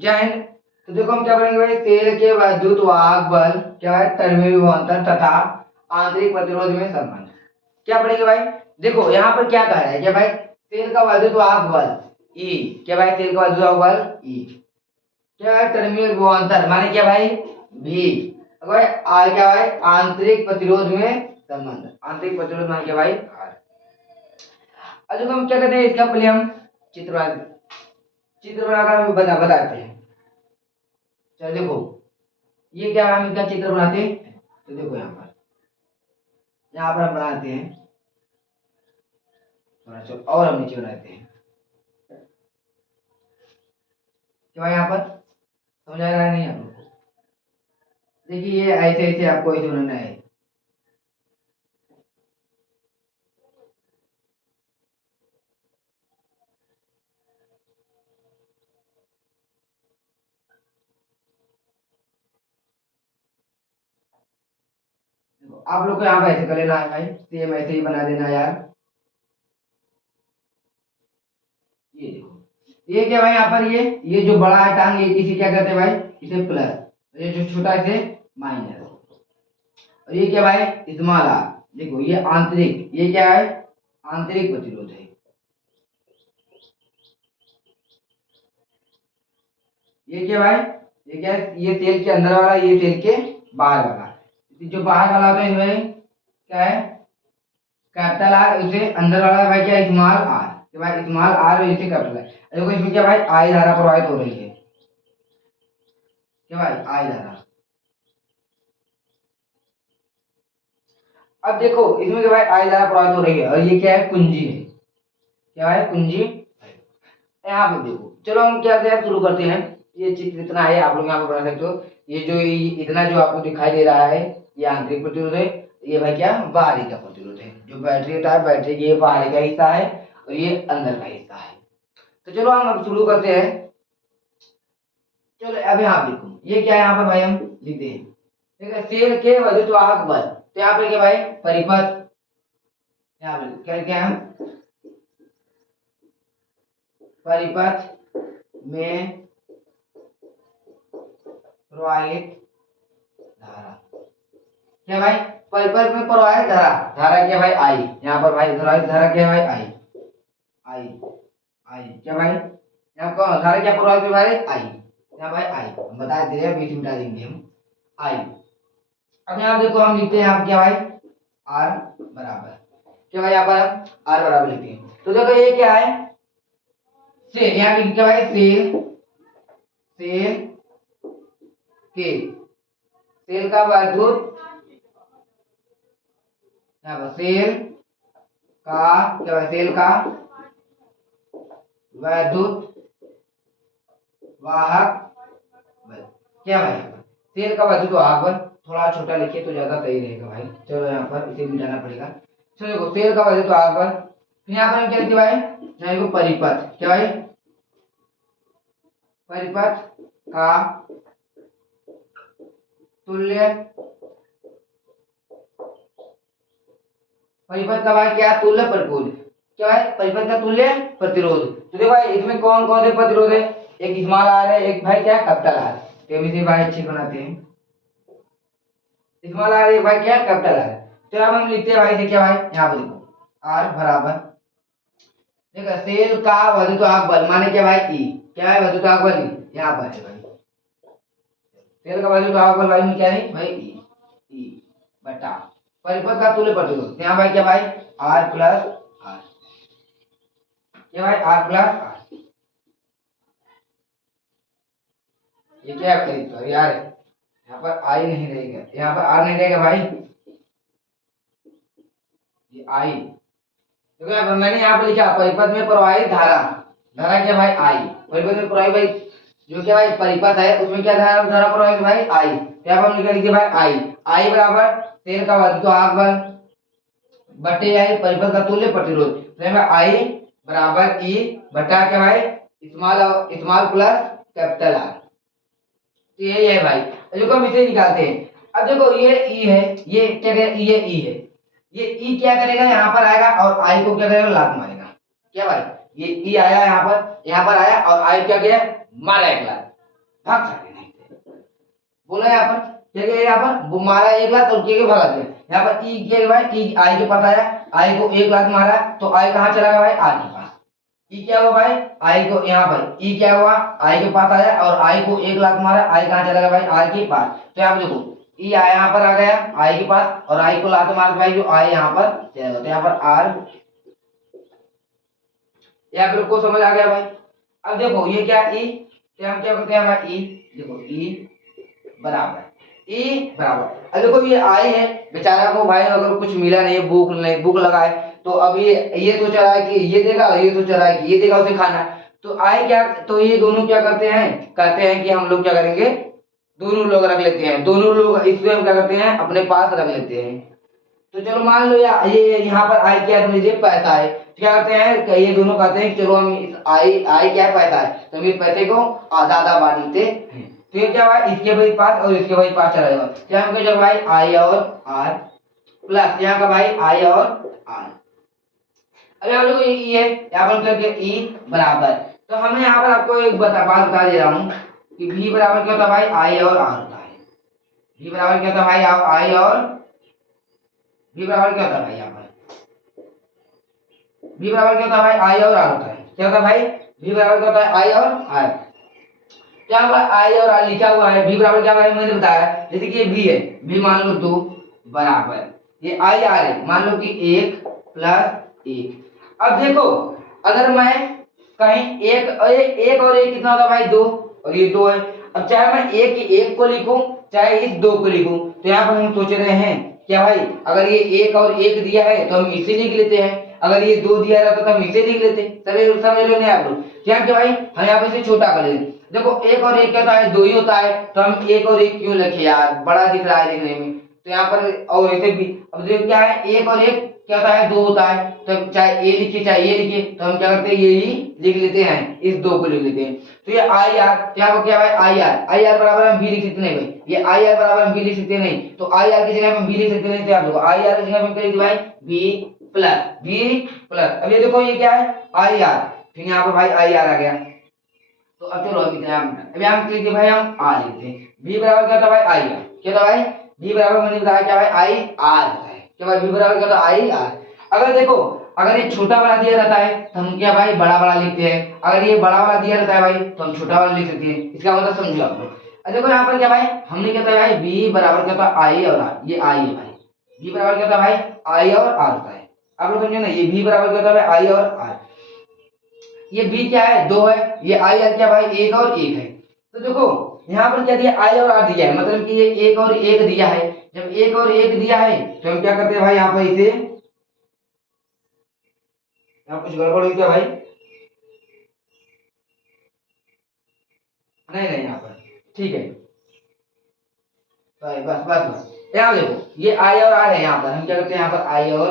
जय हिंद। तो देखो हम क्या पढ़ेंगे भाई, तेल के वैद्युत वाहक बल क्या है, टर्मिनल विभवांतर तथा आंतरिक प्रतिरोध में संबंध। क्या पढ़ेंगे भाई, देखो यहाँ पर क्या कह रहा है, क्या भाई तेल का वैद्युत वाहक बल E, क्या भाई तेल का वैद्युत वाहक बल E क्या है, टर्मिनल विभवांतर माने क्या भाई V, भाई R क्या भाई आंतरिक प्रतिरोध में संबंध, आंतरिक प्रतिरोध माने क्या भाई R। अब देखो हम क्या कहते हैं, इसका पहले हम चित्र बनाकर हम बताते हैं। चलो देखो ये क्या हम इसका चित्र बनाते हैं, तो देखो यहाँ पर हम बनाते हैं थोड़ा सा और हम नीचे बनाते हैं। क्या यहाँ पर समझ आ रहा है नहीं आप लोग को? देखिए ये ऐसे ऐसे आपको ऐसे बनाना है। आप लोग को यहाँ पर ऐसे कर लेना है भाई, सेम ऐसे ही बना देना यार। ये देखो ये क्या भाई यहाँ पर ये जो बड़ा है टांग, ये इसे क्या कहते हैं भाई, इसे प्लस, ये जो छोटा इसे माइनस, और ये क्या भाई स्मॉल आर। देखो ये आंतरिक, ये क्या है आंतरिक प्रतिरोध है। ये क्या भाई, ये क्या है, ये तेल के अंदर वाला, ये तेल के बाहर वाला। जो बाहर वाला होता है इसमें क्या है कैपिटल आर, उसे अंदर वाला भाई क्या स्मॉल आर, क्या भाई स्मॉल आर और इसे कैपिटल आर। देखो इसमें क्या भाई आई धारा प्रवाहित हो रही है, क्या भाई आई धारा। अब देखो इसमें क्या भाई आई धारा प्रवाहित हो रही है, और ये क्या है कुंजी है, क्या है कुंजी। यहाँ पे देखो चलो हम क्या शुरू करते हैं। ये चित्र इतना है, आप लोग यहाँ पे बना सकते हो। ये जो इतना जो आपको दिखाई दे रहा है, ये आंतरिक प्रतिरोध है। ये भाई क्या बाहरी का प्रतिरोध है। जो बैटरी होता है, बैटरी ये बाहरी का हिस्सा है और ये अंदर का हिस्सा है। तो चलो हम अब शुरू करते हैं। चलो अब यहाँ देखो ये क्या है, यहाँ पर भाई हम लिखते हैं ठीक है, सेल के वैद्युत वाहक बल। तो यहाँ पे क्या भाई परिपथ, यहाँ पे क्या लिखे हम परिपथ में प्रवाहित धारा। क्या भाई परिपथ में प्रवाहित धारा, धारा क्या भाई आई। यहाँ पर भाई प्रवाहित धारा क्या भाई आई, आई आई क्या भाई यहाँ कौन धारा क्या प्रवाहित हो भाई आई, यहाँ भाई आई हम बता दे रहे हैं, बीच मिटा देंगे हम आई। अब यहाँ देखो हम लिखते हैं यहाँ क्या भाई आर बराबर, क्या भाई यहाँ पर हम आर बराबर लिखते हैं। तो देखो ये क्या है सेल, यहाँ लिख क्या भाई सेल, सेल के सेल का वैद्युत, यहाँ पर सेल का क्या भाई सेल का वैद्युत वाहक बल। क्या भाई सेल का वैद्युत वाहक बल, थोड़ा छोटा लिखिए तो ज्यादा सही रहेगा भाई। चलो यहाँ पर इसे मिटाना पड़ेगा। चलो देखो सेल का वैद्युत वाहक बल, फिर यहाँ पर हम क्या लिखते भाई, यहाँ देखो परिपथ, क्या भाई परिपथ का तुल्य, परिपथ का भाई क्या तुल्य प्रतिरोध, क्या भाई परिपथ का तुल्य प्रतिरोध। तो देखो भाई इसमें कौन कौन से प्रतिरोध है, एक स्मॉल आर है, एक भाई क्या कैपिटल आर। तो हम इसे भाई अच्छे बनाते हैं, स्मॉल आर एक भाई क्या कैपिटल आर। तो अब हम लिखते हैं भाई इसे क्या भाई यहाँ पर देखो आर बराबर, देखो सेल का वैद्युत वाहक बल माने क्या भाई ई, क्या है वैद्युत वाहक बल ई, यहाँ पर है भाई सेल का वैद्युत वाहक बल भाई में क्या है भाई ई बटा परिपथ का तुल्य प्रतिरोध। यहाँ भाई क्या भाई आर प्लस आर, क्या भाई आर प्लस आर। ये क्या है यार, यहाँ पर आई नहीं रहेगा, यहाँ पर आर नहीं रहेगा भाई, ये आई। देखो यहाँ पर मैंने यहाँ पर लिखा परिपथ में प्रवाहित धारा, धारा क्या भाई आई, परिपथ में प्रवाहित भाई जो क्या भाई परिपथ है उसमें क्या धारा धारा प्रवाहित भाई आई। यहाँ पर हम लिखा लीजिए भाई आई, आई बराबर सेल का वैद्युत वाहक बल बटे आई परिपथ का तुल्य प्रतिरोध। तो आई बराबर ई बटा क्या भाई small small plus capital R. तो यही है भाई, देखो हम इसे निकालते हैं। अब देखो ये ई है, ये क्या ये ई है, ये ई क्या करेगा यहाँ पर आएगा और आई को क्या करेगा लात मारेगा। क्या भाई ये ई आया यहाँ पर आया और आई क्या किया मारा एक लात। भाग सकते नहीं थे। बोला यहाँ पर क्या किया, यहाँ पर वो मारा एक लात और के भगा दिया। यहाँ पर ई क्या भाई, ई आई के पास आया, आई को एक लात मारा तो आई कहाँ चला गया भाई, आर के पास। ई क्या हुआ भाई, आई को यहाँ पर ई क्या हुआ, आई के पास आया और आई को एक लात मारा, आई कहाँ चला गया भाई, आर के पास। तो यहाँ पर देखो ई आई यहाँ पर आ गया आई के पास और आई को लात मार भाई जो आई यहाँ पर चला गया। तो यहाँ पर आर, यहाँ पर को समझ आ गया भाई। अब देखो ये क्या ई, तो हम क्या करते हैं भाई, ई देखो ई बराबर ई बराबर, अब देखो ये आई है बेचारा को भाई अगर कुछ मिला नहीं, भूख नहीं, भूख लगा है तो अब ये सोच रहा है कि ये देगा, ये सोच रहा है कि ये देगा उसे खाना। तो आई क्या, तो ये दोनों क्या करते हैं, कहते हैं कि हम लोग क्या करेंगे, दोनों लोग रख लेते हैं, दोनों लोग इसको हम क्या करते हैं अपने पास रख लेते हैं। तो चलो मान लो ये यहाँ पर आई क्या है, मुझे पैसा है, तो क्या करते हैं ये दोनों कहते हैं कि चलो हम इस आई क्या है, पैसा है, तो हम इस पैसे को आधा आधा बांट लेते हैं। तो ये क्या हुआ, इसके भाई पास और इसके भाई पास चला जाएगा। तो यहाँ पे जब भाई आई और आर प्लस यहाँ का भाई आई और आर, अब यहाँ लोग ई है, यहाँ पर करके ई बराबर। तो हमने यहाँ पर आपको एक बात बता दे रहा हूँ कि भी बराबर क्या होता है भाई, आई और आर होता है। भी बराबर क्या होता है भाई, आई और भी बराबर क्या होता है भाई, यहाँ पर भी बराबर क्या होता है भाई, आई और आर होता है। क्या होता है भाई, भी बराबर क्या होता है, आई और आर। क्या होगा, आई और आर लिखा हुआ है, भी बराबर क्या है मैंने बताया, जैसे कि ये भी है, भी मान लो 2 बराबर ये आई आर है, मान लो कि 1 प्लस 1। अब देखो अगर मैं कहीं एक और एक कितना होता भाई, 2 और ये 2 है। अब चाहे मैं एक को लिखूं चाहे इस 2 को लिखूं, तो यहाँ पर हम सोच रहे हैं क्या भाई, अगर ये 1 और 1 दिया है तो हम इसे लिख लेते हैं, अगर ये 2 दिया रहता तो हम इसे लिख लेते। समझ लो नहीं आप लोग, क्या कि भाई हम यहाँ पे इसे छोटा कर लेते। देखो 1 और 1 क्या होता है, 2 ही होता है, तो हम 1 और 1 क्यों लिखे यार, बड़ा दिख रहा है देखने में। तो यहाँ पर और ऐसे भी, अब देखो क्या है, 1 और 1 क्या होता है, 2 होता है, तो चाहे ए लिखिए चाहे ये लिखिए, तो हम क्या करते हैं यही लिख लेते हैं, इस 2 को लिख लेते हैं। तो ये आई आर, यहाँ पर क्या भाई आई आर बराबर हम भी लिख सकते नहीं भाई, ये आई आर बराबर हम भी लिख सकते नहीं, तो आई आर की जगह हम भी लिख सकते नहीं, तो आप देखो आई आर की जगह हम क्या लिखते भाई, बी प्लस। अब ये देखो ये क्या है, आई आर, फिर यहाँ पर भाई आई आर आ गया। तो अब चलो अभी हम लिखते भाई, हम आ लिखते हैं, बी बराबर क्या होता है भाई, आई आर। क्या होता है भाई, बी बराबर मैंने बताया क्या भाई, आई आर होता है। क्या भाई, बी बराबर क्या होता है, आई आर। अगर देखो अगर ये छोटा वाला दिया रहता है तो हम क्या भाई बड़ा वाला लिखते हैं, अगर ये बड़ा वाला दिया रहता है भाई तो हम छोटा वाला लिख सकते हैं। इसका मतलब समझो आप लोग। अब देखो यहाँ पर क्या भाई, हमने क्या था भाई, बी बराबर क्या होता है, आई और आर, ये आई है भाई, बी बराबर क्या होता है भाई, आई और आर होता है। आप लोग समझे ना, ये बी बराबर क्या होता है भाई, आई और आर। ये बी क्या है, 2 है, ये आई आर क्या भाई, 1 और 1 है। तो देखो यहाँ पर क्या दिया, आई और आर दिया है, मतलब कि ये 1 और 1 दिया है। जब 1 और 1 दिया है तो हम क्या करते हैं भाई, यहाँ पर इसे, यहाँ कुछ गड़बड़ हुई क्या भाई, नहीं नहीं यहाँ पर ठीक है भाई, बस बस बस यहाँ देखो ये आई और आर है, यहाँ पर हम क्या करते हैं, यहाँ पर आई और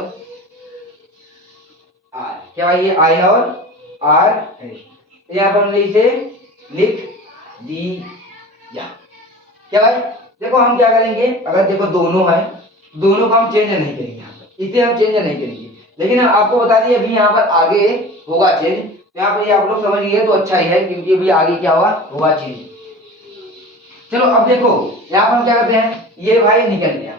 आर, क्या भाई ये आई और आर है, तो यहाँ पर हमने इसे लिख दिया। क्या भाई, देखो हम क्या करेंगे, अगर देखो दोनों है, दोनों को हम चेंज नहीं करेंगे, यहाँ पर इसे हम चेंज नहीं करेंगे, लेकिन आपको बता दिए अभी यहाँ पर आगे होगा चेंज। यहाँ पर ये आप लोग समझ लिए तो अच्छा ही है, क्योंकि अभी आगे क्या होगा चेंज। चलो अब देखो यहाँ पर हम क्या करते हैं, ये भाई निकल गया,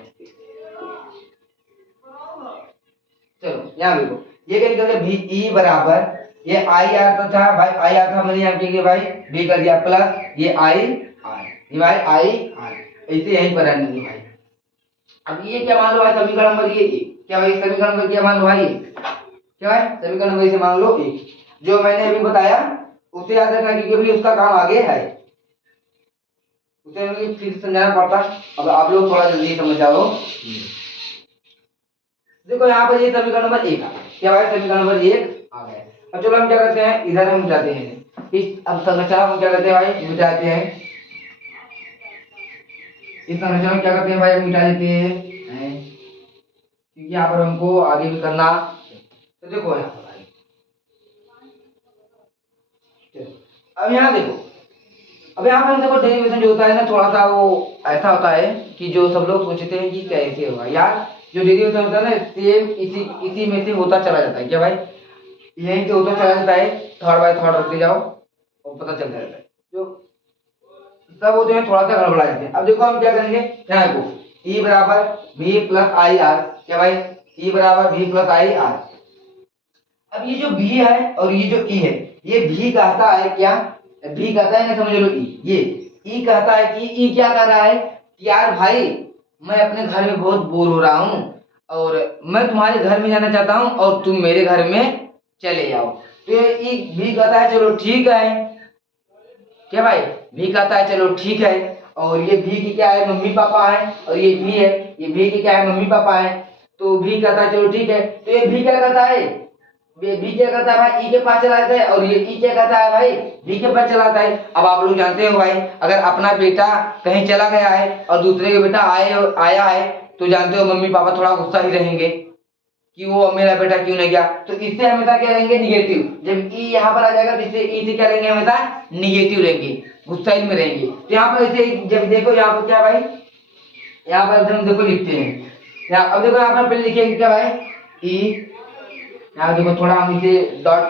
चलो यहाँ देखो ये क्या निकल गया, भी ई बराबर ये आई आर तो था भाई, आई आर था, मैंने यहाँ पे भाई बी कर दिया प्लस ये आई आर, ये भाई आई आर, ऐसे यहीं पर रहने दो भाई। अब ये क्या मान लो भाई, समीकरण नंबर ये क्या भाई, समीकरण नंबर क्या मान लो भाई, क्या भाई समीकरण नंबर इसे मान लो 1, जो मैंने अभी बताया उसे याद रखना, क्योंकि अभी उसका काम आगे है, उसे हमें फिर समझाना पड़ता। अब आप लोग थोड़ा जल्दी समझ जाओ। देखो यहाँ पर ये समीकरण नंबर 1 आ गया, क्या भाई समीकरण नंबर 1 आ गया। अब चलो हम क्या करते हैं, इधर हम मिटाते हैं इस, अब संरचना हम क्या करते हैं भाई, मिटाते हैं इस संरचना में क्या करते हैं भाई, हम मिटा देते हैं, क्योंकि यहाँ पर हमको आगे भी करना। तो देखो यहाँ पर भाई, अब यहाँ देखो, अब यहाँ पर देखो डेरिवेशन जो होता है ना, थोड़ा सा वो ऐसा होता है कि जो सब लोग सोचते हैं कि कैसे होगा यार, जो डेरिवेशन होता है ना सेम इसी इसी में से होता चला जाता है। क्या भाई, यहीं से होता चला जाता है, थर्ड बाय थर्ड रखते जाओ और पता चलता रहता है। जो सब होते हैं थोड़ा सा गड़बड़ा देते हैं। अब देखो हम क्या करेंगे, यहाँ देखो ई बराबर भी प्लस आई आर, क्या भाई ई बराबर भी प्लस आई आर। अब ये जो भी है और ये जो ई है, ये भी कहता है क्या, भी कहता है ना, समझ लो ई, ये ई कहता है कि ई क्या कर रहा है कि यार भाई मैं अपने घर में बहुत बोर हो रहा हूँ और मैं तुम्हारे घर में जाना चाहता हूँ और तुम मेरे घर में चले आओ। तो ये ई भी कहता है चलो ठीक है, क्या भाई भी कहता है चलो ठीक है। और ये भी की क्या है, मम्मी पापा है, और ये भी है, ये भी की क्या है, मम्मी पापा है। तो भी कहता है चलो ठीक है। तो ये भी क्या करता है, ये भी क्या करता है भाई, ई के पास चला जाता है, और ये ई क्या करता है भाई, बी के पास चला जाता है। अब आप लोग जानते हो भाई, अगर अपना बेटा कहीं चला गया है और दूसरे का बेटा आया है, तो जानते हो मम्मी पापा थोड़ा गुस्सा ही रहेंगे कि वो मेरा बेटा क्यों नहीं गया। तो इससे हमेशा क्या रहेंगे, निगेटिव। जब ई यहाँ पर आ जाएगा तो इससे ई से क्या रहेंगे, हमेशा निगेटिव रहेंगे, गुस्सा में रहेंगे। तो यहाँ पर ऐसे जब देखो यहाँ पर क्या भाई, यहाँ पर हम देखो लिखते हैं, यहाँ अब देखो यहाँ पर पहले लिखेंगे क्या भाई, ई, यहाँ देखो थोड़ा हम इसे डॉट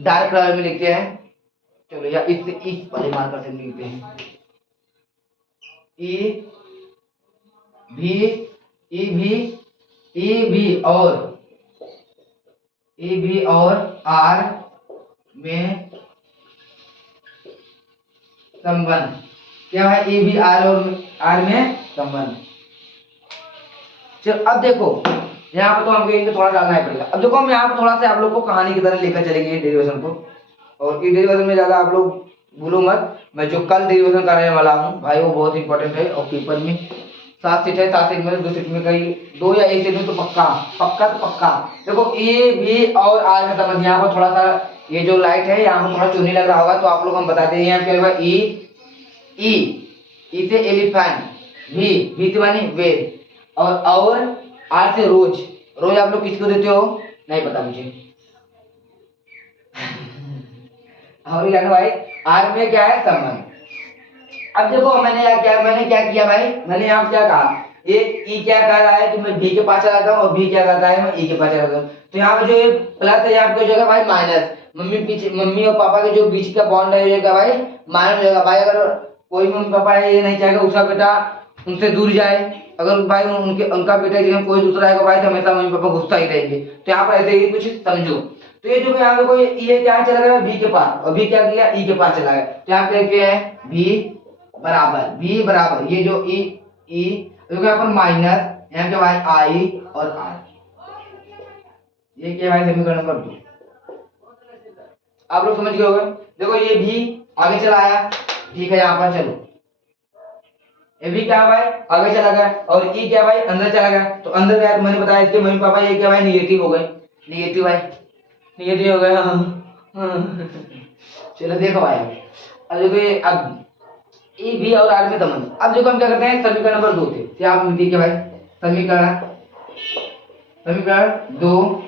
डार्क कलर में लिखते हैं, चलो या इससे इस वाले मार्कर से लिखते हैं, ई भी, ई भी, ई भी और ए बी और आर में संबंध, क्या है, ए बी आर और आर में संबंध। चलो अब देखो यहाँ पर तो हमको इनको थोड़ा डालना ही पड़ेगा। अब देखो हम यहाँ पर थोड़ा सा आप लोग को कहानी की तरह लेकर चलेंगे डेरिवेशन को, और इस डेरिवेशन में ज्यादा आप लोग भूलो मत, मैं जो कल डेरिवेशन कराने वाला हूँ भाई वो बहुत इंपॉर्टेंट है, और पेपर में 7 सीट है, 7 सीट में 2 सीट में कहीं 2 या 1 सीट में तो पक्का पक्का तो पक्का। देखो ए बी और आर में समझ, यहाँ पर थोड़ा सा ये जो लाइट है यहाँ पर थोड़ा चुनी लग रहा होगा, तो आप लोग हम बताते हैं यहाँ क्या होगा, ई से एलिफेंट, भी से माने वेद, और आर से रोज। रोज आप लोग किसको देते हो, नहीं पता मुझे। और जानो भाई आर में क्या है, संबंध। अब देखो मैंने क्या किया भाई, मैंने यहाँ क्या कहा, ये ई क्या कह रहा है कि मैं बी के पास चलाता हूँ, और बी क्या कहता है मैं ई के पास चलाता हूँ। तो यहाँ पे जो ये प्लस है यहाँ पे जो है भाई माइनस, मम्मी और पापा के जो बीच का बॉन्ड है ये भाई माइनस हो जाएगा भाई। अगर कोई मम्मी पापा ये नहीं चाहेगा उसका बेटा उनसे दूर जाए, अगर भाई उनका बेटा जगह कोई दूसरा आएगा भाई तो हमेशा मम्मी पापा गुस्सा ही रहेंगे। तो यहाँ पर ऐसे ही कुछ समझो। तो ये जो यहाँ पे कोई ये क्या चला गया बी के पास, और बी क्या किया, ई के पास चला गया। तो यहाँ पे क्या है, बी बराबर ये जो ई यहाँ पर माइनस, यहाँ क्या भाई आई और आर, ये क्या भाई समीकरण नंबर 2। आप लोग समझ गए होंगे। देखो ये भी आगे चला आया, ठीक है, यहाँ पर चलो ये भी क्या भाई आगे चला गया, और ई क्या भाई अंदर चला गया। तो अंदर गया तो मैंने बताया इसके मम्मी पापा ये क्या भाई निगेटिव हो गए, निगेटिव भाई निगेटिव हो गए। हाँ। चलो देखो भाई अब देखो ये अब ए बी और आर में संबंध। अब देखो हम क्या करते हैं, समीकरण नंबर 2 से आप देखिए भाई, समीकरण 2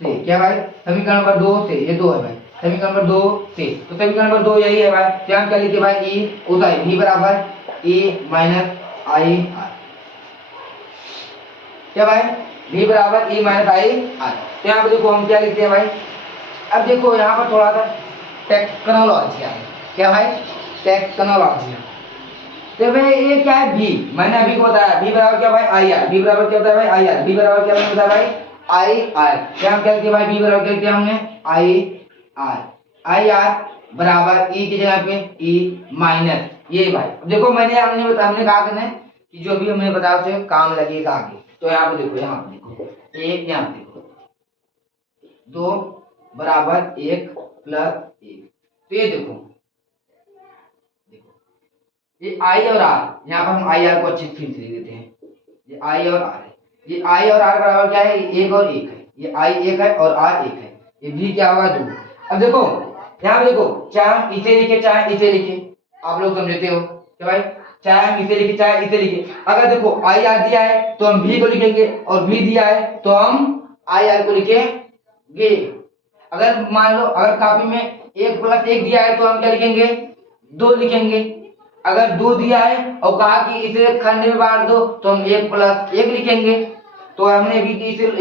से क्या भाई, समीकरण नंबर 2 से ये 2 है भाई, समीकरण नंबर 2 से, तो समीकरण नंबर 2 यही है भाई। तो हम क्या लिखे भाई, ई होता है बी बराबर ए माइनस आई आर, क्या भाई बी बराबर ए माइनस आई आर। तो यहाँ पे देखो हम क्या लिखते हैं भाई, अब देखो यहाँ पर थोड़ा सा टेक्नोलॉजी है, क्या भाई टेक्नोलॉजी। तो भाई ये क्या है, भी मैंने अभी को बताया, भी बराबर क्या भाई आई आर, भी बराबर क्या होता है भाई आई आर, भी बराबर क्या होता है भाई आई आर। क्या हम क्या लिखे भाई, भी बराबर क्या किया हमने आई आर बराबर ई की जगह पे ई माइनस ये भाई। देखो हमने कहा कि जो भी हमने बताया उसे काम लगेगा आगे। तो यहाँ पे देखो, यहाँ पे देखो एक, यहाँ पे देखो 2 बराबर 1 प्लस 1। तो ये देखो ये आई और आर, यहाँ पर हम आई आर को अच्छे से लिख देते हैं, ये आई और आर है, ये आई और आर बराबर क्या है, 1 और 1 है, ये आई 1 है और आर 1 है, ये भी क्या होगा 2। अब देखो यहाँ पे देखो, चाहे हम इसे लिखे चाहे इसे लिखे, आप लोग समझते हो क्या भाई, चाहे हम इसे लिखे चाहे इसे लिखे। अगर देखो आई आर दिया है तो हम भी को लिखेंगे, और भी दिया है तो हम आई आर को लिखेंगे। अगर मान लो अगर कॉपी में 1 प्लस 1 दिया है तो हम क्या लिखेंगे, 2 लिखेंगे। अगर 2 दिया है और कहा कि इसे खंड में बांट दो तो हम 1 प्लस 1 लिखेंगे। तो हमने भी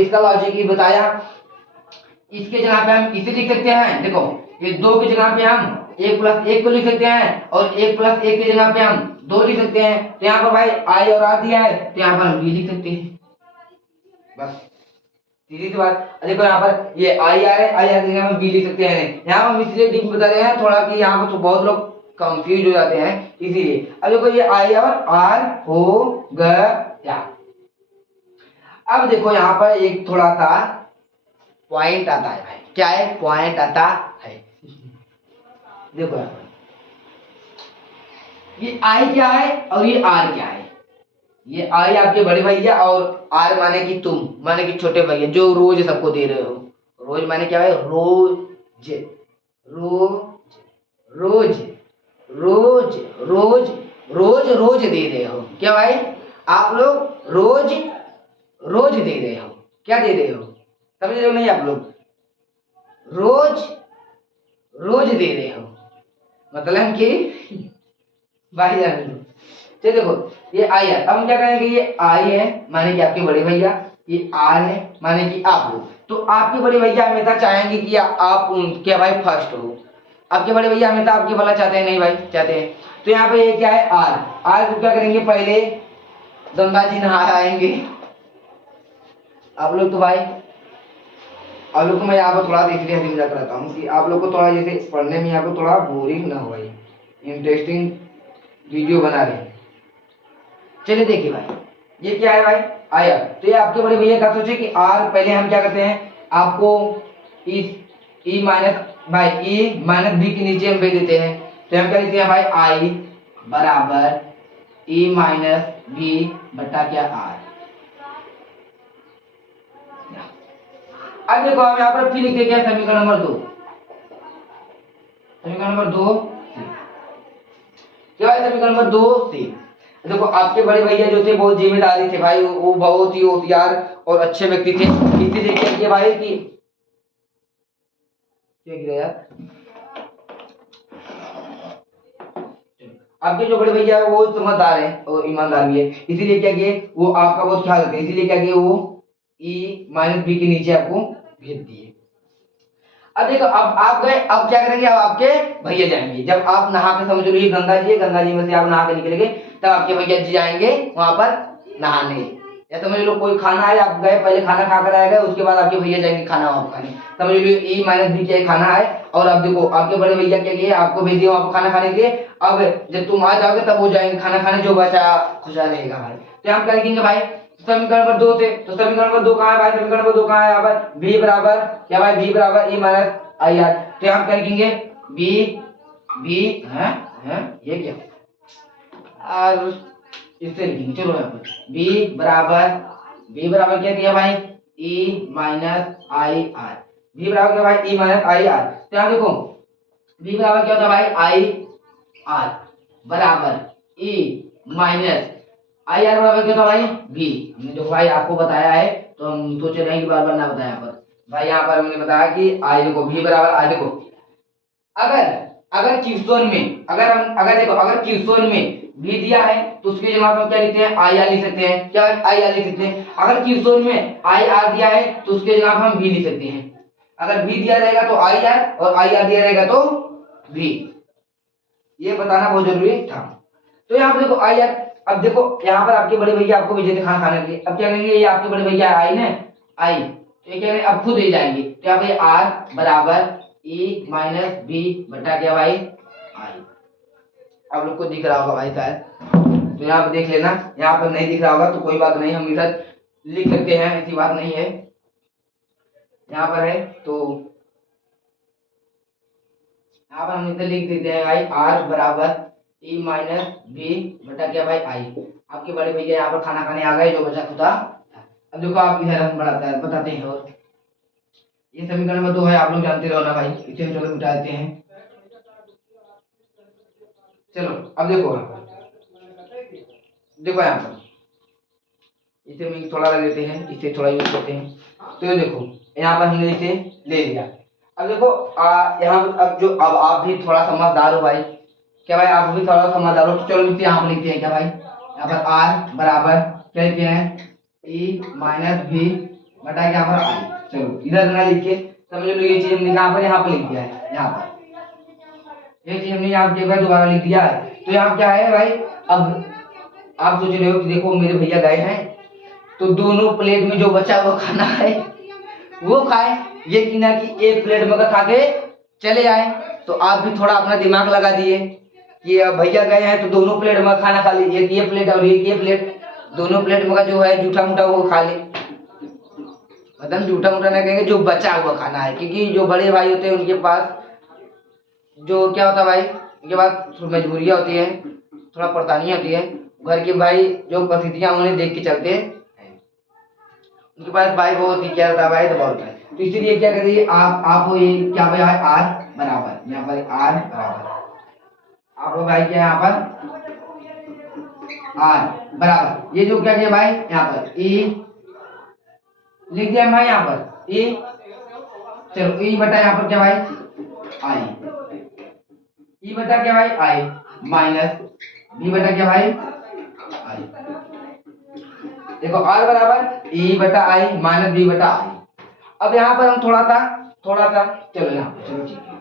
इसका लॉजिक ही बताया। इसके जगह पे हम इसे लिख सकते हैं, देखो ये 2 की जगह पे हम एक प्लस एक को लिख सकते हैं और एक प्लस एक की जगह पे हम दो लिख सकते हैं। तो यहाँ पर भाई आई और आर दिया है तो यहाँ पर हम बी लिख सकते हैं। बस सीधी सी बात। देखो यहाँ पर ये आई आर है, आई आर की जगह हम बी लिख सकते हैं। यहाँ पर हम इसलिए डीप बता रहे हैं थोड़ा कि यहाँ पर तो बहुत लोग कंफ्यूज हो जाते हैं इसीलिए। अब देखो ये आई और आर हो गया। अब देखो यहाँ पर एक थोड़ा सा पॉइंट आता है भाई। क्या है? पॉइंट आता है। देखो यहाँ पर ये आई क्या है और ये आर क्या है। ये आई आपके बड़े भैया और आर माने कि तुम, माने कि छोटे भैया जो रोज सबको दे रहे हो। रोज माने क्या है? रोज रोज रोज रोज रोज रोज रोज दे रहे हो। क्या भाई? आप लोग रोज रोज दे रहे हो। क्या दे रहे हो? समझ रहे हो नहीं? आप लोग रोज रोज दे रहे हो मतलब कि भाई जान लो। चलिए देखो ये आई है। अब हम क्या करेंगे? ये आई है माने कि आपके बड़े भैया, ये आर है माने कि आप लोग। तो आपके बड़े भैया हमेशा चाहेंगे कि आप क्या भाई फर्स्ट हो। आपके बड़े भैया हमेशा आपके भला चाहते हैं नहीं भाई? चाहते हैं। तो यहाँ पे ये क्या है? आर। आर को क्या करेंगे? पहले गंगा जी नहा आएंगे। आप लोग तो भाई आप लोग को मैं यहाँ पर थोड़ा इसलिए हंसी मजाक कराता हूँ कि आप लोग को थोड़ा जैसे पढ़ने में यहाँ पर थोड़ा बोरिंग ना हो भाई, इंटरेस्टिंग वीडियो बना रहे हैं। चलिए देखिए भाई ये क्या है भाई? आया। तो ये आपके बड़े भैया का सोचे कि आर पहले हम क्या करते हैं आपको इस ई माइनस भाई ई माइनस बी के नीचे हम भेज देते हैं। तो हम क्या लिखते हैं भाई? आई बराबर ई माइनस बी बटा क्या आर। अब देखो हम यहाँ पर फिर लिखते क्या? समीकरण नंबर 2। समीकरण नंबर 2 क्या भाई? समीकरण नंबर 2 से देखो आपके बड़े भैया जो थे बहुत जिम्मेदारी थे भाई, वो बहुत ही होशियार और अच्छे व्यक्ति थे। इसीलिए क्या किया भाई कि क्या किया यार, आपके जो बड़े भैया है वो समझदार है और ईमानदार भी है। इसीलिए क्या किए वो आपका बहुत ख्याल रखते हैं। इसीलिए क्या किए वो ई माइनस बी के नीचे आपको भेज दिए। अब देखो अब आप गए, अब क्या करेंगे? अब आपके भैया जाएंगे। जब आप नहा के समझ लो ये गंगा जी है, गंगा जी में से आप नहा के निकलेंगे तब आपके भैया जी जाएंगे वहां पर नहाने। या समझ लो कोई खाना है, आप गए पहले खाना खा कर आएगा, उसके बाद आपके भैया जाएंगे खाना वहां खाने। समझ लो ई माइनस बी क्या खाना है और अब देखो आपके बड़े भैया के लिए आपको भेज दिया वहां खाना खाने के लिए। अब जब तुम आ जाओगे तब वो जाएंगे खाना खाने, जो बचा खुशा रहेगा भाई। तो हम क्या लिखेंगे भाई? समीकरण नंबर 2 थे। तो समीकरण नंबर 2 कहाँ है भाई? समीकरण नंबर 2 कहाँ है? यहाँ पर v बराबर क्या भाई? v बराबर e माइनस आई आर। तो हम क्या लिखेंगे? v v है ये क्या और इससे लिखेंगे। चलो यहाँ पर v बराबर क्या दिया भाई? e minus I R. v बराबर क्या भाई? e minus I R. तो यहाँ देखो v बराबर क्या होता है भाई? आई आर बराबर e माइनस आई आर बराबर क्या था भाई? v। हमने जो भाई आपको बताया है तो हम सोच रहे हैं कि बार बार ना बताया। यहाँ पर भाई यहाँ पर हमने बताया कि आई देखो v बराबर आई देखो अगर अगर क्वेश्चन में अगर देखो अगर क्वेश्चन में v दिया है तो उसकी जगह पर हम क्या लिखते हैं? आई आर लिख सकते हैं। क्या आई आर लिख सकते हैं। अगर क्वेश्चन में आई आर दिया है तो उसके जगह पर हम v लिख सकते हैं। अगर v दिया रहेगा तो आई आर और आई आर दिया रहेगा तो v। ये बताना बहुत जरूरी था। तो यहाँ पर देखो आई आर। अब देखो यहाँ पर आपके बड़े भैया आपको भेजे थे खाना खाने के लिए। अब क्या करेंगे? ये आपके बड़े भैया आई ना आई, तो ये क्या करेंगे? अब खुद ही जाएंगे। तो यहाँ पे आर बराबर ई माइनस बी बटा क्या भाई? आई। आप लोग को दिख रहा होगा भाई शायद, तो यहाँ पे देख लेना। यहाँ पर नहीं दिख रहा होगा तो कोई बात नहीं, हम इधर लिख सकते हैं, ऐसी बात नहीं है। यहाँ पर है तो यहाँ पर हम इधर लिख देते हैं भाई आर बराबर ई माइनस बी बटा क्या भाई? आई। आपके बड़े भैया यहाँ पर खाना खाने आ गए, जो बचा खुदा। अब देखो आप इधर हम बताते हैं। और ये समीकरण नंबर 2 है, आप लोग जानते रहो ना भाई। इसे हम चलो मिटा देते हैं। चलो अब देखो यहाँ पर देखो यहाँ पर इसे हम थोड़ा लग लेते हैं, इसे थोड़ा यूज करते हैं। तो ये देखो यहाँ पर हमने इसे ले लिया। अब देखो यहाँ अब जो अब आप भी थोड़ा समझदार हो भाई। क्या भाई? आप भी थोड़ा समझदार हो तो चलो इसे यहाँ पर लिखते हैं। क्या भाई? यहाँ पर आर बराबर क्या लिखते हैं? ई माइनस बी बटा यहाँ पर आई। चलो इधर ना लिख के समझ लो ये चीज हमने यहाँ पर लिख दिया है। यहाँ पर ये चीज हमने यहाँ पे दोबारा लिख दिया है। तो यहाँ क्या है भाई, अब आप सोच रहे हो कि देखो मेरे भैया गए हैं तो दोनों प्लेट में जो बचा हुआ खाना है वो खाए, ये कि ना कि एक प्लेट में खा के चले आए। तो आप भी थोड़ा अपना दिमाग लगा दिए कि अब भैया गए हैं तो दोनों प्लेट में खाना खा ली, एक ये प्लेट और एक ये प्लेट, दोनों प्लेट में का जो है जूठा मूठा वो खा ले, मतलब जूठा मूठा ना कहेंगे, जो बचा हुआ खाना है। क्योंकि जो बड़े भाई होते हैं उनके पास जो क्या होता है भाई, उनके पास मजबूरियाँ होती है, थोड़ा परेशानियाँ होती है, घर के भाई जो परिस्थितियाँ उन्हें देख के चलते हैं, उनके पास भाई बहुत ही क्या रहता है भाई, दबाव होता है। तो इसीलिए क्या करिए आप ये क्या भाई आर बराबर, यहाँ पर आर बराबर, आप भाई क्या यहाँ पर आर बराबर, ये जो क्या किया भाई यहाँ पर ई लिख दिया भाई, यहाँ पर ई, चलो ई बटा यहाँ पर क्या भाई आई, ई बटा क्या भाई आई माइनस बी बटा क्या भाई आई। देखो आर बराबर ई बटा आई माइनस बी बटा आई। अब यहाँ पर हम थोड़ा सा चलो यहाँ पर, चलो ठीक है,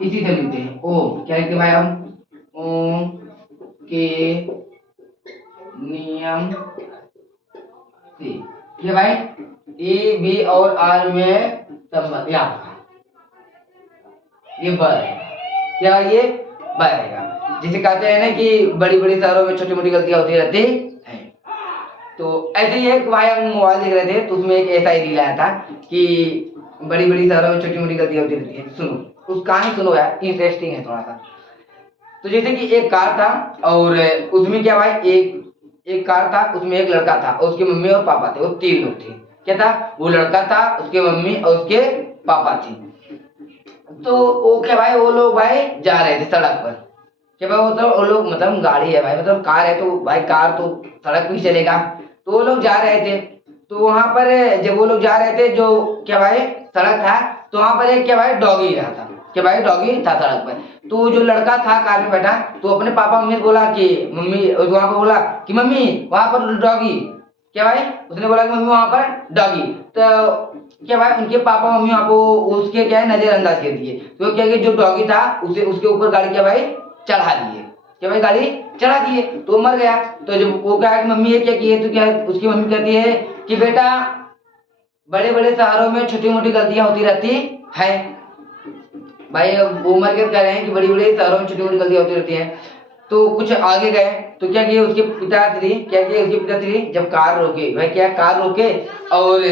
इसी से लिखते हैं ओ, क्या लिखते भाई हम, ओम के नियम से, ये भाई ए बी और आर में संबंध, यहाँ ये ब रहेगा, क्या ये ब रहेगा। जिसे कहते हैं ना कि बड़ी बड़ी शहरों में छोटी मोटी गलतियां होती रहती हैं। तो ऐसे ही एक भाई हम मोबाइल देख रहे थे तो उसमें एक ऐसा ही रील आया था कि बड़ी बड़ी शहरों में छोटी मोटी गलतियां होती रहती हैं। सुनो उस कहानी सुनो यार, इंटरेस्टिंग है थोड़ा सा। तो जैसे कि एक कार था और उसमें क्या भाई एक कार था, उसमें एक लड़का था और उसकी मम्मी और पापा थे, वो तीन लोग थे। क्या था, वो लड़का था, उसके मम्मी और उसके पापा थे। तो वो क्या भाई, वो लोग भाई जा रहे थे सड़क पर, क्या भाई वो लोग मतलब गाड़ी है भाई, मतलब कार है तो भाई कार तो सड़क पे ही चलेगा। तो वो लोग जा रहे थे, तो वहां पर जब वो लोग जा रहे थे जो क्या भाई सड़क था, तो वहां पर एक क्या भाई डॉगी रहा था, क्या भाई डॉगी था सड़क पर। तो जो लड़का था कार में बैठा तो अपने पापा मम्मी से बोला कि मम्मी, वहां पर बोला कि मम्मी वहां पर डॉगी, क्या भाई उसने बोला कि मम्मी वहां पर डॉगी। तो क्या भाई उनके पापा मम्मी वहां को उसके क्या है नजरअंदाज कर दिए। तो क्या जो डॉगी था उसे उसके ऊपर गाड़ी क्या भाई चढ़ा दिए, क्या भाई गाड़ी चढ़ा दिए, तो मर गया। तो जब वो कहा कि मम्मी ये क्या किए, तो क्या उसकी मम्मी कहती है कि बेटा बड़े बड़े शहरों में छोटी मोटी गलतियां होती रहती है। भाई अब वो मर के कह रहे हैं कि बड़ी बड़ी शहरों में छोटी मोटी गलतियां होती रहती हैं। तो कुछ आगे गए तो क्या किए उसके पिताश्री, क्या किए उसके पिताश्री जब कार रोके, भाई क्या कार रोके और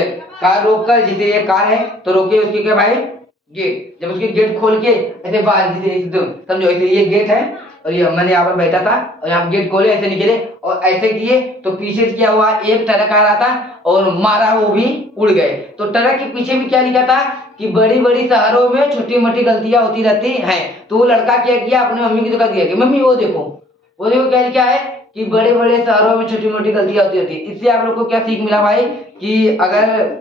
कार रोक कर, जैसे ये कार है तो रोके उसके क्या भाई गेट, जब उसके गेट खोल के ऐसे बाहर जैसे एकदम समझो ऐसे ये गेट है और ये मैंने यहाँ पर बैठा था और यहाँ गेट खोले ऐसे निकले और ऐसे किए तो पीछे से क्या हुआ, एक ट्रक आ रहा था और मारा, वो भी उड़ गए। तो ट्रक के पीछे भी क्या लिखा था कि बड़ी बड़ी शहरों में छोटी मोटी गलतियां होती रहती हैं। तो वो लड़का क्या किया, अपनी मम्मी की दुकान दिया कि मम्मी वो देखो क्या लिखा है कि बड़े बड़े शहरों में छोटी मोटी गलतियां होती रहती है। इससे आप लोग को क्या सीख मिला भाई कि अगर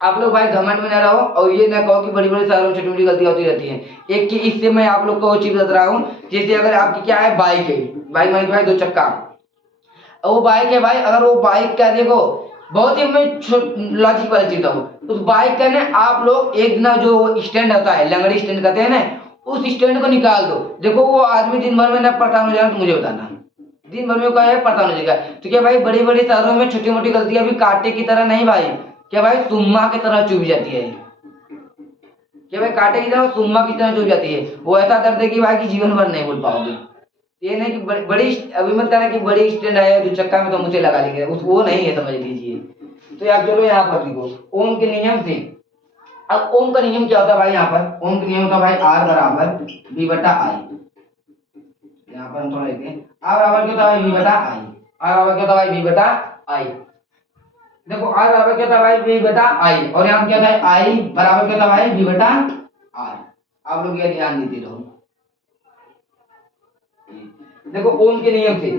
आप लोग भाई घमंड में न रहो और ये ना कहो कि बड़ी बड़ी शहरों में छोटी मोटी गलतियां होती रहती हैं। एक की इससे मैं आप लोग को वो चीज बता रहा हूँ, जैसे अगर आपकी क्या है बाइक है, बाइक मानी भाई दो चक्का, वो बाइक है भाई, अगर वो बाइक का देखो बहुत ही मैं लॉजिक वाली चीज हूँ, उस बाइक का ना आप लोग एक ना जो स्टैंड होता है लंगड़ी स्टैंड कहते हैं ना, उस स्टैंड को निकाल दो, देखो वो आदमी दिन भर में ना परेशान हो जाएगा, तो मुझे बताना दिन भर में क्या है परेशान हो जाएगा। तो क्या भाई बड़ी बड़ी शहरों में छोटी मोटी गलतियां भी कांटे की तरह नहीं भाई, क्या भाई सुम्मा की तरह चुभ जाती है, क्या भाई कांटे की तरह सुम्मा की तरह चुभ जाती है। वो ऐसा दर्द है कि भाई की जीवन भर नहीं भूल पाओगे। ये नहीं कि बड़ी अभी मत कहना कि बड़ी स्टैंड है जो चक्का में तो मुझे लगा लेंगे, उस वो नहीं है, समझ लीजिए। तो आप चलो यहाँ पर लिखो ओम के नियम से। अब ओम का नियम क्या होता है भाई, यहाँ पर ओम का नियम होता है भाई आर बराबर बी बटा आई। यहाँ पर हम थोड़ा लिखते हैं आर बराबर क्या होता है बी बटा आई, आर बराबर क्या होता है भाई बी बटा आई। देखो आर बराबर क्या होता है भाई बी बटा आई, और यहाँ क्या होता है आई बराबर क्या होता है भाई बी बटा आर। आप लोग ये ध्यान देते रहो। देखो ओम के नियम से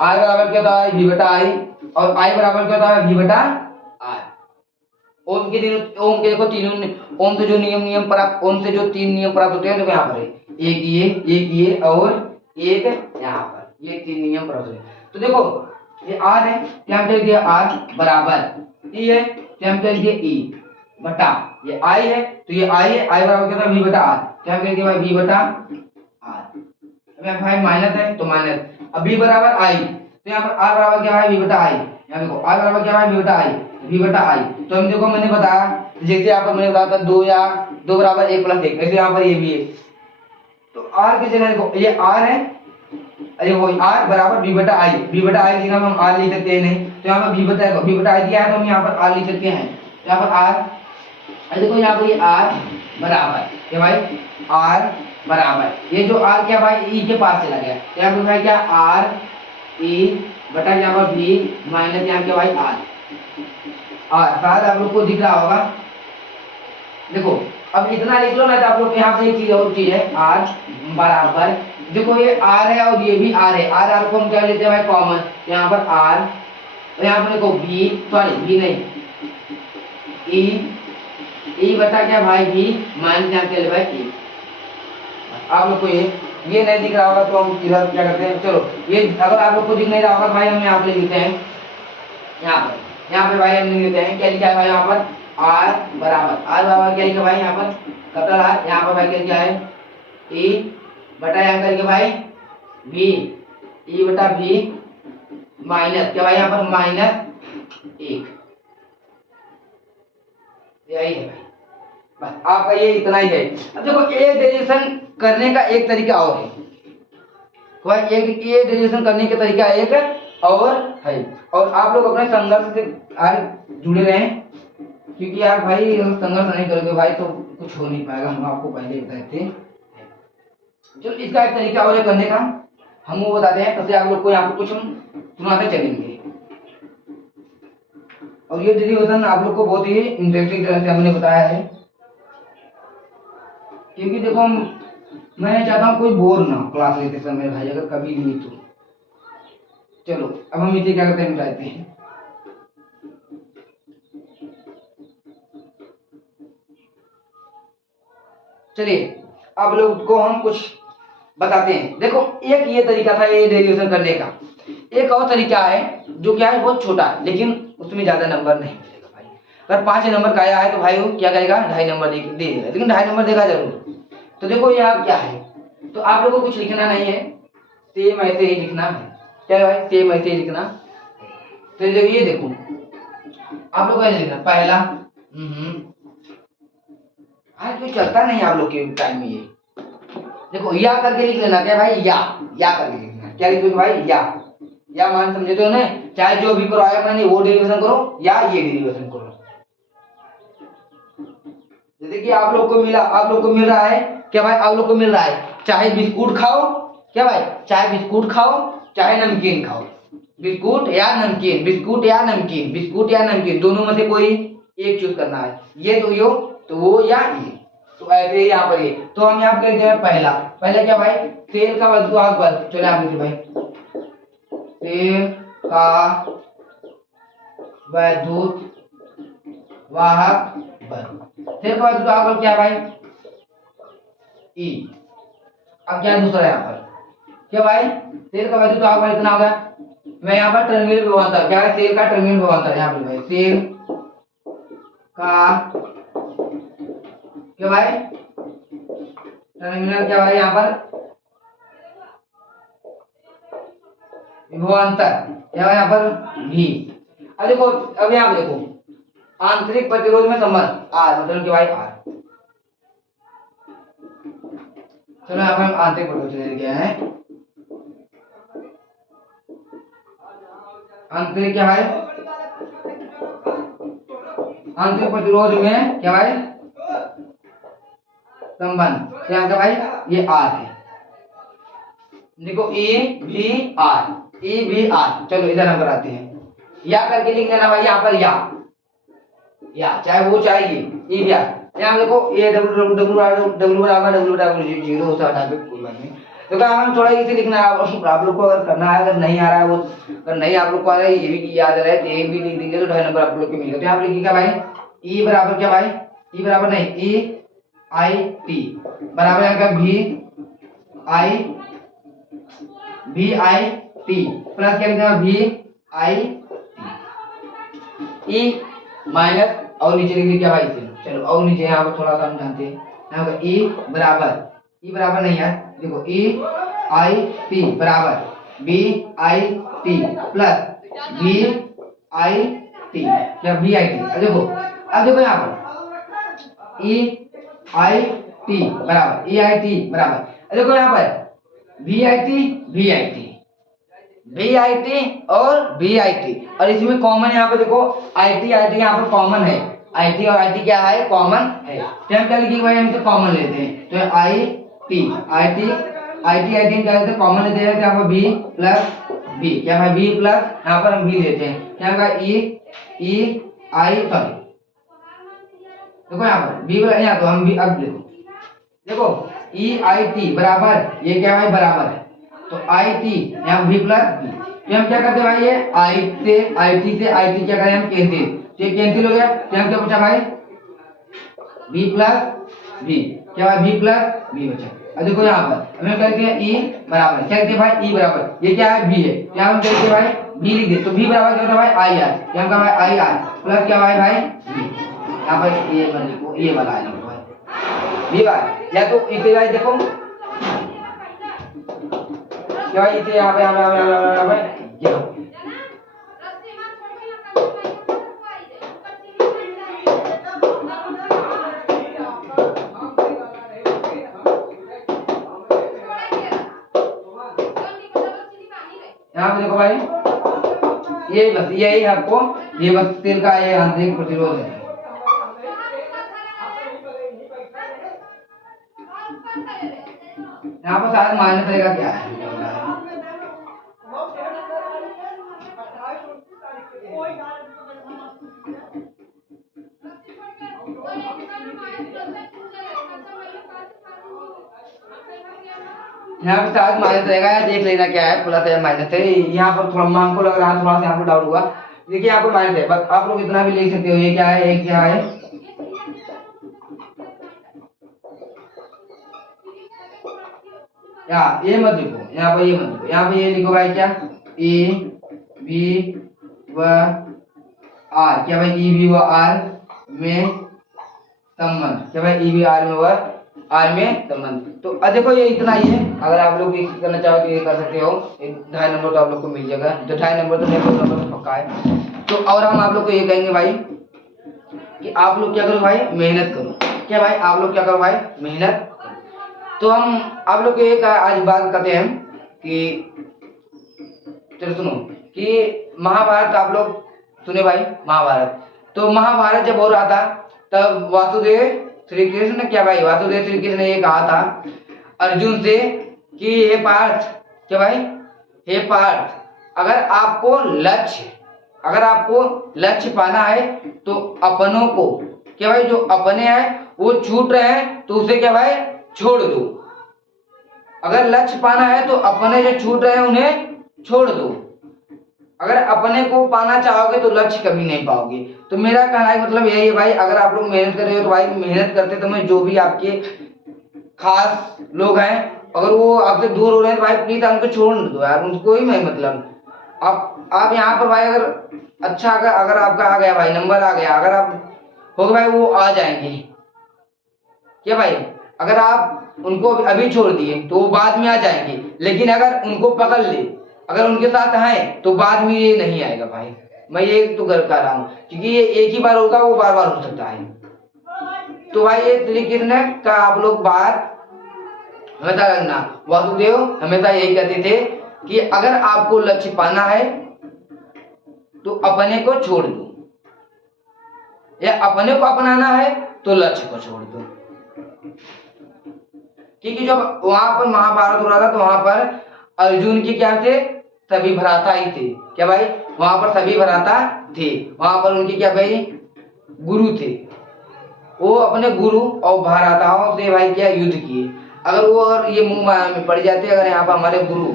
आर बराबर क्या होता है बी बटा आई और आई बराबर क्या होता है बी बटा आर। ओम के देखो तीनों ओम से जो नियम प्राप्त, ओम से जो तीन नियम प्राप्त होते हैं, देखो यहाँ पर है एक ये और एक यहाँ पर, ये तीन नियम प्राप्त होते हैं। तो देखो ये आर है, क्या हम दिया आर बराबर ई है, क्या हम दिया ई बटा ये आई है, तो ये आई है, आई बराबर क्या होता है बी बटा आर, क्या हम दिया भाई बी बटा आर। अब यहाँ भाई माइनस है तो माइनस, अब बी बराबर आई तो यहाँ पर आर बराबर क्या है, बी बटा आई। यहाँ देखो आर बराबर क्या है, बी बटा आई, बी बटा आई। तो हम देखो मैंने बताया जैसे यहाँ पर मैंने बताया था 2 या 2 बराबर 1 प्लस 1, ऐसे यहाँ पर ये भी है। तो आर की जगह देखो ये आर है, अरे वो आर बराबर बी बटा आई, बी बटा आई की जगह हम आर लिख सकते हैं नहीं, तो यहाँ पर बी बटा आई दिया है तो हम यहाँ पर आर लिख सकते हैं। यहाँ पर आर, देखो यहाँ पर ये आर बराबर क्या भाई, आर बराबर ये जो आर क्या भाई ई के पास चला गया, तो यहाँ पर भाई क्या आर ई बटा यहाँ पर बी माइनस यहाँ क्या भाई आर। शायद आप लोग को दिख रहा होगा, देखो अब इतना लिख लो ना, तो आप लोग यहाँ पे एक चीज और चीज है, आर बराबर, देखो ये आर है और ये भी आर है, आर आर को हम क्या लेते हैं भाई कॉमन, यहाँ पर आर और यहाँ पर देखो बी, सॉरी बी नहीं ई, ई बटा क्या भाई बी माइनस यहाँ के लिए भाई ई। आप लोग को ये नहीं दिख रहा होगा तो हम इधर क्या करते हैं, चलो ये अगर आप लोग को दिख नहीं रहा होगा भाई हम यहाँ पे लिखते हैं, यहाँ पे भाई हम लिख देते हैं क्या लिखा है भाई यहाँ पर आर बराबर क्या लिखा भाई यहाँ पर कैपिटल आर, यहाँ पर भाई क्या लिखा है ई बटा यहाँ करके भाई बी, ई बटा बी माइनस क्या भाई यहाँ पर माइनस 1, यही है भाई, बस आपका ये इतना ही है। अब देखो एक डेरिवेशन करने का एक तरीका और है भाई, एक ये डेरिवेशन करने का तरीका एक और है, और आप लोग अपने संघर्ष से जुड़े रहें, क्योंकि यार भाई संघर्ष नहीं करोगे भाई तो कुछ हो नहीं पाएगा, हम आपको पहले ही बताए थे। चलो इसका एक तरीका और है करने का, हम वो बताते हैं, तब से आप लोग को यहाँ पर कुछ हम सुनाते चलेंगे। और ये डेरिवेशन आप लोग को बहुत ही इंटरेस्टिंग तरह से हमने बताया है, क्योंकि देखो मैं चाहता हूँ कोई बोर ना क्लास लेते समय भाई, अगर कभी नहीं तो। चलो अब हम इसे क्या करते हैं, मिटाते हैं। चलिए आप लोग को हम कुछ बताते हैं। देखो एक ये तरीका था ये डेरिवेशन करने का, एक और तरीका है जो क्या है बहुत छोटा है, लेकिन उसमें ज्यादा नंबर नहीं मिलेगा भाई। अगर 5 नंबर का आया है तो भाई वो क्या करेगा 2.5 नंबर दे देगा, लेकिन 2.5 नंबर देगा जरूर। तो देखो यहाँ क्या है, तो आप लोगों को कुछ लिखना नहीं है, सेम ऐसे ही लिखना है, क्या भाई सेम ऐसे ही लिखना। तो ये देखो आप लोग ऐसे लिखना पहला, आज कोई चलता नहीं आप लोग के टाइम में, ये देखो या करके लिख लेना, क्या भाई या करके लिखना, क्या लिखोगे भाई या मान समझे तो ना, चाहे जो भी करवाया मैंने वो डेरिवेशन करो या ये डेरिवेशन करो। जैसे कि आप लोग को मिल रहा है क्या भाई, आप लोग को मिल रहा है चाहे बिस्कुट खाओ, क्या भाई चाहे बिस्कुट खाओ चाहे नमकीन खाओ, बिस्कुट या नमकीन, बिस्कुट या नमकीन, बिस्कुट या नमकीन, दोनों में से कोई एक चूज करना है, ये तो यो तो वो या ये। तो ऐसे ही यहाँ पर ये, तो हम यहाँ पे लिखते हैं पहला क्या भाई तेल का वस्तुवाहक बल, चलो यहाँ लिखिए भाई तेल का वैद्युत वाहक बल, तेल का वैद्युत वाहक बल क्या है भाई ई। अब क्या दूसरा यहाँ पर क्या भाई तेल का वैद्युत वाहक बल इतना होगा, मैं यहाँ पर टर्मिनल विभवांतर क्या है, तेल का टर्मिनल विभवांतर यहाँ पर भाई तेल का क्या भाई टर्मिनल क्या भाई यहाँ पर विभवांतर क्या भाई यहाँ पर भी। अब देखो अब यहाँ पे देखो आंतरिक प्रतिरोध में संबंध आर, मतलब कि भाई आर, चलो यहाँ पर हम आंतरिक प्रतिरोध चले गए हैं, आंतरिक क्या भाई आंतरिक प्रतिरोध में क्या भाई संबंध, क्या भाई ये आर है, देखो ई भी आर। चलो इधर हम कराते हैं, या करके लिख लेना भाई यहाँ पर या चाहे वो चाहे ये ई भी आर। यहाँ देखो ये डब्ल्यू बराबर जीरो होता है, कोई बात नहीं। तो क्या हम थोड़ा इसे लिखना है, आप लोग को अगर करना है, अगर नहीं आ रहा है वो, अगर नहीं आप लोग को आ रहा है ये भी याद रहे तो ये भी लिख देंगे तो 2.5 नंबर आप लोग को मिलेगा। तो यहाँ पे लिखिएगा भाई ई बराबर क्या भाई ई बराबर नहीं ई आई टी बराबर आएगा वी आई टी प्लस क्या लिखा V I T E minus और नीचे लिख दिया क्या भाई इसे, चलो और नीचे यहाँ पर थोड़ा सा हम जानते हैं यहाँ पर ई बराबर नहीं यार देखो EIT बराबर BIT प्लस VIT क्या VIT। अब देखो यहाँ पर EIT बराबर EIT बराबर, देखो यहाँ पर VIT और VIT और इसमें कॉमन यहाँ पे देखो IT यहाँ पर कॉमन है, IT और IT क्या है कॉमन है, तो हम क्या लिखेंगे भाई, हम इसे कॉमन लेते हैं, तो IT क्या लेते हैं कॉमन लेते हैं, क्या होगा B प्लस B, क्या भाई B प्लस यहाँ पर हम B लेते हैं, क्या होगा सॉरी देखो यहाँ पर B प्लस, यहाँ तो हम B, अब देखो EIT बराबर ये क्या भाई बराबर है, तो IT यहाँ B प्लस B, तो हम क्या करते हैं भाई, ये IT से IT क्या करें हम कैंसिल, तो ये कैंसिल हो गया, तो हम क्या बचा भाई B प्लस B, क्या भाई B प्लस B बचा। अब देखो यहाँ पर हमें क्या लिखते हैं E बराबर, क्या लिखते हैं भाई E बराबर, ये क्या है B है, यहाँ हम कहते हैं भाई B लिख दे, तो B बराबर क्या होता है भाई IR, क्या होगा भाई IR प्लस क्या भाई B, यहाँ पर ये वाला आ जाएगा भाई B बार, या तो इसे भाई देखो क्या भाई इसे यहाँ पे यहाँ पे देखो भाई ये बस यही आपको, ये बस तेल का ये आंतरिक प्रतिरोध है। यहाँ पर शायद माइनस रहेगा, क्या है यहाँ पे शायद माइनस रहेगा, या देख लेना क्या है प्लस या माइनस है, यहाँ पर थोड़ा हमको लग रहा है थोड़ा सा यहाँ पर डाउट हुआ, देखिए यहाँ पर माइनस है, बस आप लोग इतना भी ले सकते हो, ये क्या है, ये क्या है, ये मत लिखो, यहाँ पर ये मत लिखो, यहाँ पे ये लिखो भाई क्या EB व R, क्या भाई EB व R में संबंध, क्या भाई EB R में व R में संबंध। तो देखो ये इतना ही है, अगर आप लोग ये करना चाहो तो ये कर सकते हो, 2.5 नंबर तो आप लोग को मिल जाएगा, तो 2.5 नंबर तो 2 नंबर तो पक्का है। तो और हम आप लोग को ये कहेंगे भाई कि आप लोग क्या करो भाई, मेहनत करो, क्या भाई आप लोग क्या करो भाई, मेहनत। तो हम आप लोग को एक आज बात करते हैं कि चलो सुनो कि महाभारत आप लोग सुने भाई, महाभारत, तो महाभारत जब हो रहा था तब वासुदेव श्री कृष्ण क्या भाई, वासुदेव श्री कृष्ण ने ये कहा था अर्जुन से कि हे पार्थ, क्या भाई हे पार्थ, अगर आपको लक्ष्य पाना है तो अपनों को, क्या भाई जो अपने हैं वो छूट रहे हैं तो उसे क्या भाई छोड़ दो, अगर लक्ष्य पाना है तो अपने जो छूट रहे हैं उन्हें छोड़ दो, अगर अपने को पाना चाहोगे तो लक्ष्य कभी नहीं पाओगे। तो मेरा कहना है मतलब यही है भाई, अगर आप लोग मेहनत कर रहे हो तो भाई मेहनत करते समय जो भी आपके खास लोग हैं अगर वो आपसे दूर हो रहे हैं तो भाई प्लीज उनको छोड़ दो यार, उनको ही मैं मतलब आप यहाँ पर भाई अगर अच्छा अगर आपका आ गया भाई नंबर आ गया, अगर आप हो गए भाई वो आ जाएंगे, क्या भाई अगर आप उनको अभी छोड़ दिए तो वो बाद में आ जाएंगे, लेकिन अगर उनको पकड़ ले, अगर उनके साथ हैं तो बाद में ये नहीं आएगा भाई, मैं ये तो कर रहा हूँ क्योंकि ये एक ही बार होगा, वो बार बार हो सकता है। तो भाई ये श्री कृष्ण का आप लोग बात हमेशा रखना, वासुदेव हमेशा यही कहते थे कि अगर आपको लक्ष्य पाना है तो अपने को छोड़ दो, या अपने को अपनाना है तो लक्ष्य को छोड़ दो। क्योंकि जब वहां पर महाभारत हो रहा था तो वहां पर अर्जुन के क्या थे, सभी भ्राता ही थे, क्या भाई वहां पर सभी भ्राता थे, वहां पर उनके क्या भाई गुरु थे, वो अपने गुरु और भ्राताओं से भाई क्या युद्ध किए, अगर वो और ये मुंह माया में पड़ जाते, अगर यहाँ पर हमारे गुरु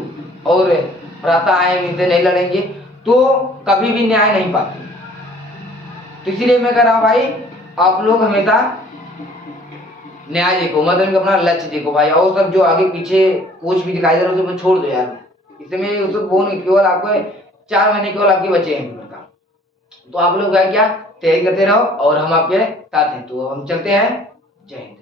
और भ्राता आए इनसे नहीं लड़ेंगे तो कभी भी न्याय नहीं पाते। तो इसीलिए मैं कह रहा हूँ भाई आप लोग हमेशा न्याय देखो, मतलब अपना लक्ष्य देखो भाई, और सब जो आगे पीछे कुछ भी दिखाई दे रहा है उसे छोड़ दो यार, इसमें उसको बोल केवल आपको 4 महीने केवल आपके बचे हैं पेपर का, तो आप लोग क्या तैयारी करते रहो और हम आपके साथ हैं, तो हम चलते हैं, जय हिंद।